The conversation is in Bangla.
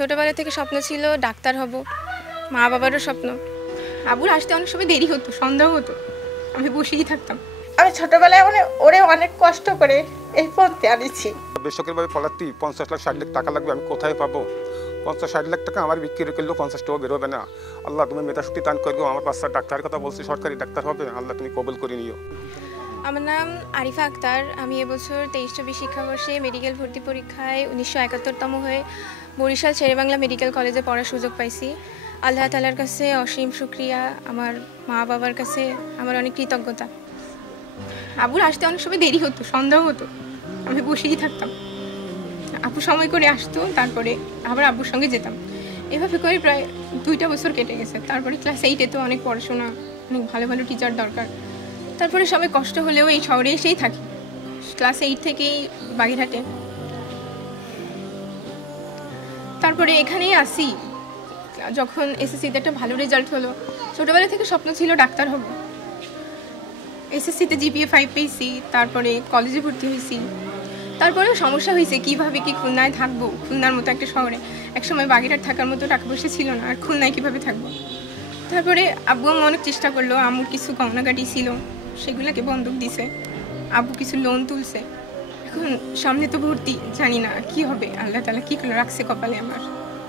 ছোটোবেলা থেকে স্বপ্ন ছিল ডাক্তার হব, মা বাবারও স্বপ্ন। আবুর আসতে অনেক সময় দেরি হতো, সন্দেহ হতো, আমি বসেই থাকতাম। আমি ছোটবেলায় ওরে অনেক কষ্ট করে এই পথে আনিছি। বেসরকারিভাবে পড়াতে 50 লাখ 60 লাখ টাকা লাগবে, আমি কোথায় পাবো? 50-60 লাখ টাকা আমার বিক্রি করলেও 50 টাকা বেরোবে না। আল্লাহ তুমি মেধাশক্তি দান করবো, আমার বাচ্চা ডাক্তারের কথা বলছি, সরকারি ডাক্তার হবে, আল্লাহ তুমি কবুল করে নিও। আমার নাম আরিফা আক্তার। আমি এবছর 23-24 শিক্ষাবর্ষে মেডিকেল ভর্তি পরীক্ষায় 1971তম হয়ে বরিশাল শেরেবাংলা মেডিকেল কলেজে পড়ার সুযোগ পাইছি। আল্লাহ তাআলার কাছে অসীম শুকরিয়া, আমার মা বাবার কাছে আমার অনেক কৃতজ্ঞতা। আবুর আসতে অনেক সময় দেরি হতো, সন্দেহ হতো, আমি বসেই থাকতাম। আপু সময় করে আসতো, তারপরে আবার আব্বুর সঙ্গে যেতাম। এভাবে করে প্রায় 2টা বছর কেটে গেছে। তারপরে ক্লাস 8-এ তো অনেক পড়াশোনা, অনেক ভালো ভালো টিচার দরকার। তারপরে সবাই কষ্ট হলেও এই শহরে এসেই থাকি। ক্লাস 8 থেকেই বাগেরহাটে, তারপরে এখানেই আসি। যখন এসএসসিতে একটা ভালো রেজাল্ট হলো, ছোটোবেলা থেকে স্বপ্ন ছিল ডাক্তার হব। এসএসসিতে জিপিএ 5 পেয়েছি, তারপরে কলেজে ভর্তি হয়েছি। তারপরেও সমস্যা হয়েছে, কীভাবে কি খুলনায় থাকবো, খুলনার মতো একটা শহরে। একসময় বাগেরহাট থাকার মতো টাকা পয়সা ছিল না, আর খুলনায় কীভাবে থাকবো। তারপরে আব্বু আম্মু অনেক চেষ্টা করলো, আম্মুর কিছু গহনাগাটি ছিল, সেগুলোকে বন্ধক দিছে, আব্বু কিছু লোন তুলছে। এখন সামনে তো ভর্তি, জানি না কি হবে, আল্লাহ তাআলা কী করে রাখছে কপালে আমার।